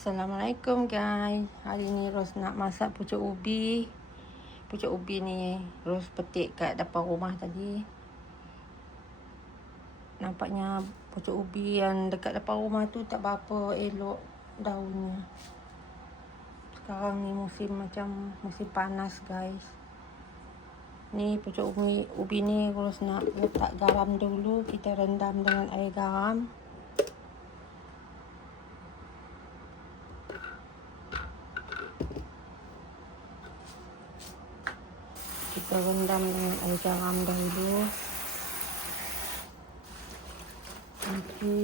Assalamualaikum guys. Hari ni Ros nak masak pucuk ubi. Pucuk ubi ni Ros petik kat depan rumah tadi. Nampaknya pucuk ubi yang dekat depan rumah tu tak berapa elok daunnya. Sekarang ni musim panas guys. Ni pucuk ubi ni Ros nak letak garam dulu. Kita rendam dengan air garam. Kita rendam dengan air garam dahulu. Nanti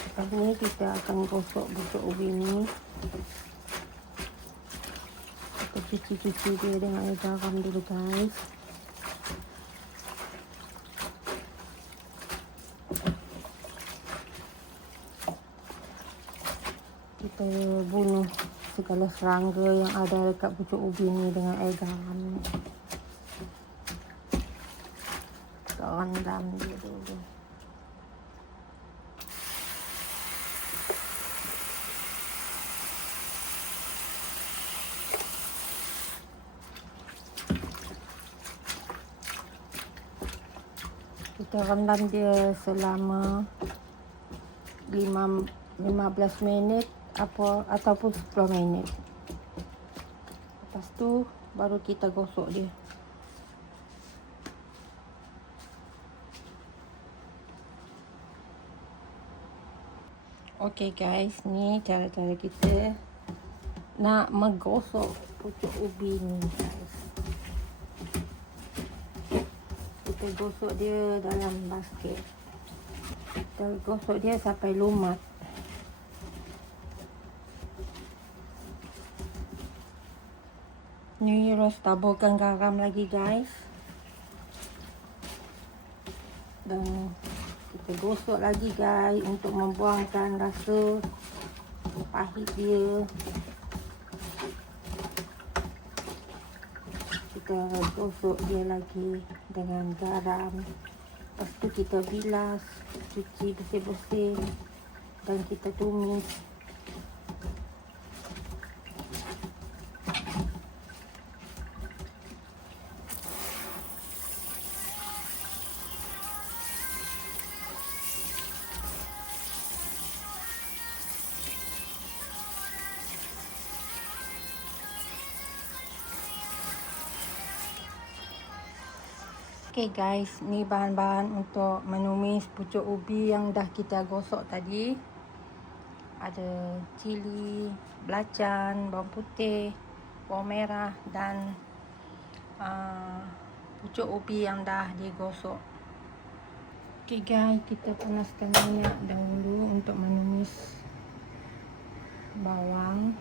lepas ni kita akan gosok pucuk ubi ni. Kita cuci dia dengan air garam dulu guys. Kita bunuh segala serangga yang ada dekat pucuk ubi ni dengan air garam ni. Kita rendam dia dulu. Kita rendam dia selama 15 minit ataupun 10 minit. Lepas tu baru kita gosok dia. Okey guys, ni cara-cara kita nak menggosok pucuk ubi ni guys. Kita gosok dia dalam basket. Kita gosok dia sampai lumat. Ni Ros taburkan garam lagi guys. Dan kita gosok lagi guys untuk membuangkan rasa pahit dia. Kita gosok dia lagi dengan garam. Lepas tu kita bilas, cuci bersih-bersih dan kita tumis. Okay guys, ni bahan-bahan untuk menumis pucuk ubi yang dah kita gosok tadi. Ada cili, belacan, bawang putih, bawang merah dan pucuk ubi yang dah digosok. Okay guys, kita panaskan minyak dahulu untuk menumis bawang.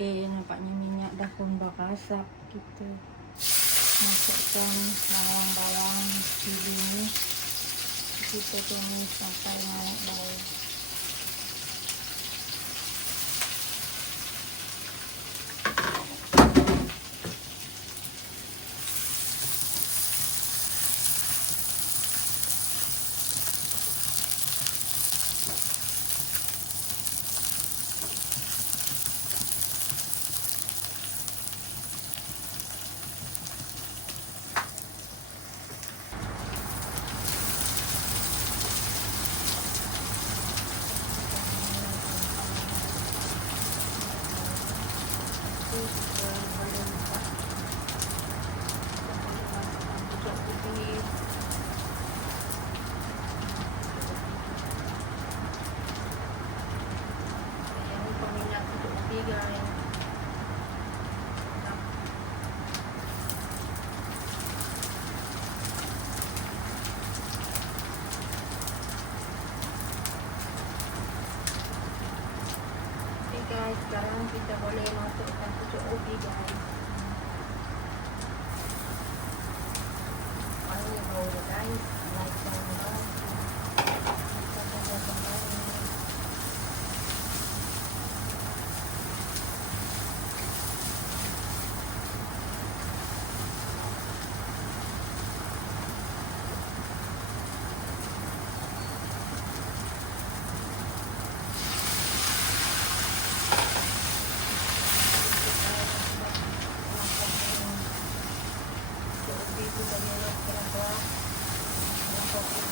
Nampaknya minyak dah pun berasap. Kita masukkan bawang cili ni. Kita tumis sampai naik bau. Guys, sekarang kita boleh masukkan pucuk ubi guys. Ini bau dia guys. Like dan like. kita lihat berapa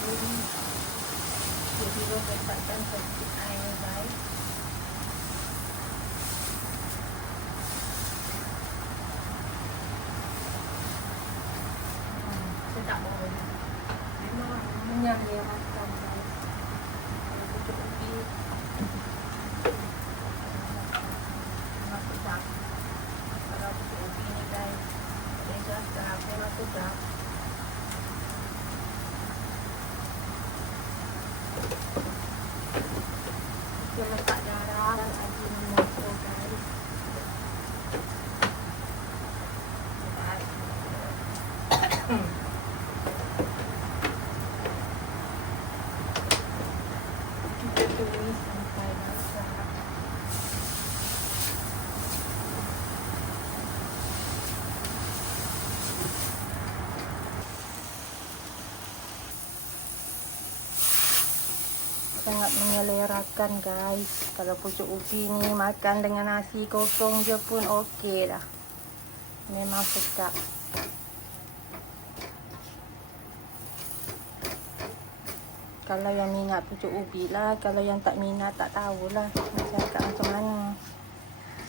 belum. Jadi lo letakkan sedikit air guys. Sedap banget. Memang kenyang dia makan guys. Pucuk ubi memang sedap. Kalau pucuk ubi ni guys, dia sedap, memang sedap. Dia letak garam dan ajinomoto guys. Kita tumis sampai masak. Sangat menyelerakan guys. Kalau pucuk ubi ni makan dengan nasi kosong je pun okey lah. Memang sedap. Kalau yang minat pucuk ubi lah, kalau yang tak minat tak tahulah nak cakap macam mana.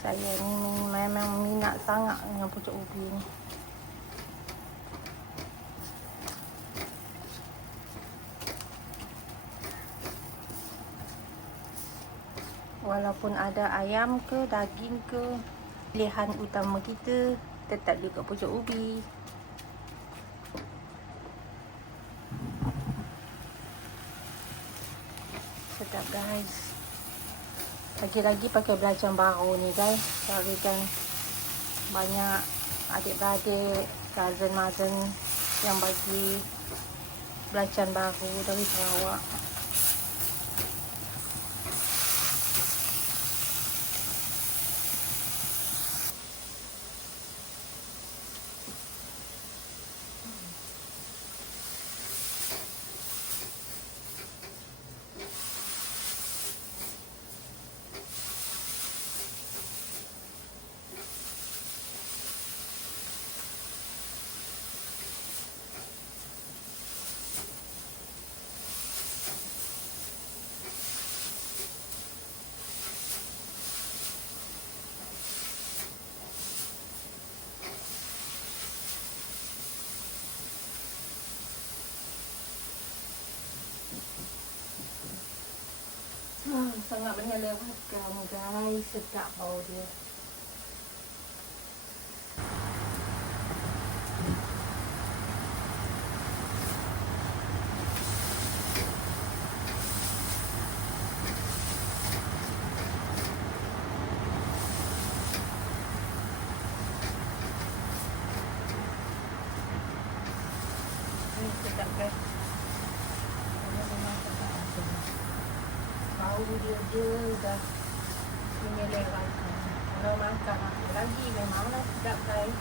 Saya ni memang minat sangat dengan pucuk ubi ni. Walaupun ada ayam ke daging ke, pilihan utama kita tetap juga pucuk ubi. Sedap guys. Lagi-lagi pakai belacan baru ni guys. Carikan banyak adik-beradik, cousin-cousin yang bagi belacan baru dari Sarawak. Sangat menyelerakan guys, sedap bau dia. Sedap guys. Bau dia dah menyelerakan. Kalau makan apa lagi memanglah sedap guys.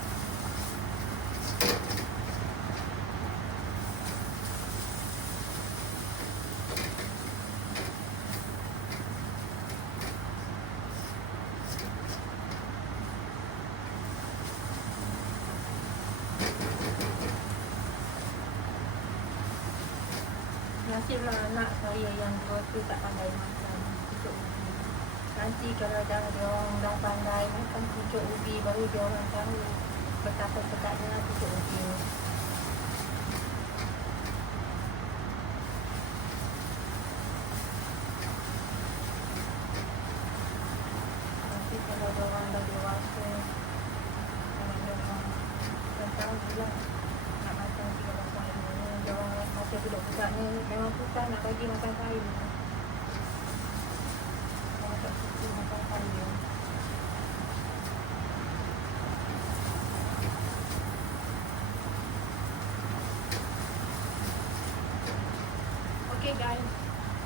Nasiblah anak saya yang dua tu tak pandai makan pucuk ubi. Nanti kalau dah dia orang dah pandai makan pucuk ubi, baru dia orang tahu betapa sedapnya pucuk ubi ni. Nanti kalau dia orang dah dewasa, kalau dia orang dah tahu pula nak makan 3 hari ni, dia orang macam budak-budak ni memang susah nak bagi makan sayur. Orang tak suka makan sayur. Okey guys,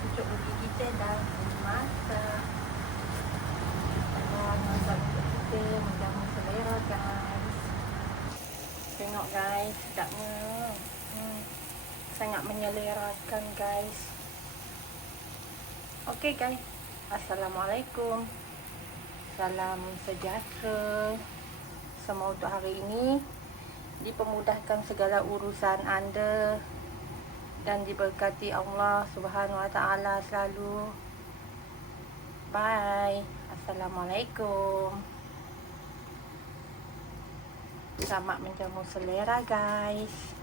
pucuk ubi kita dah masak. Dan masak pucuk kita menjamu selera guys. Tengok guys, sedapnya. Sangat menyelerakan guys. Okey guys, Assalamualaikum. Salam sejahtera semua untuk hari ini. dipermudahkan segala urusan anda dan diberkati Allah Subhanahu Wa Taala selalu. Bye. Assalamualaikum. Selamat menjamu selera guys.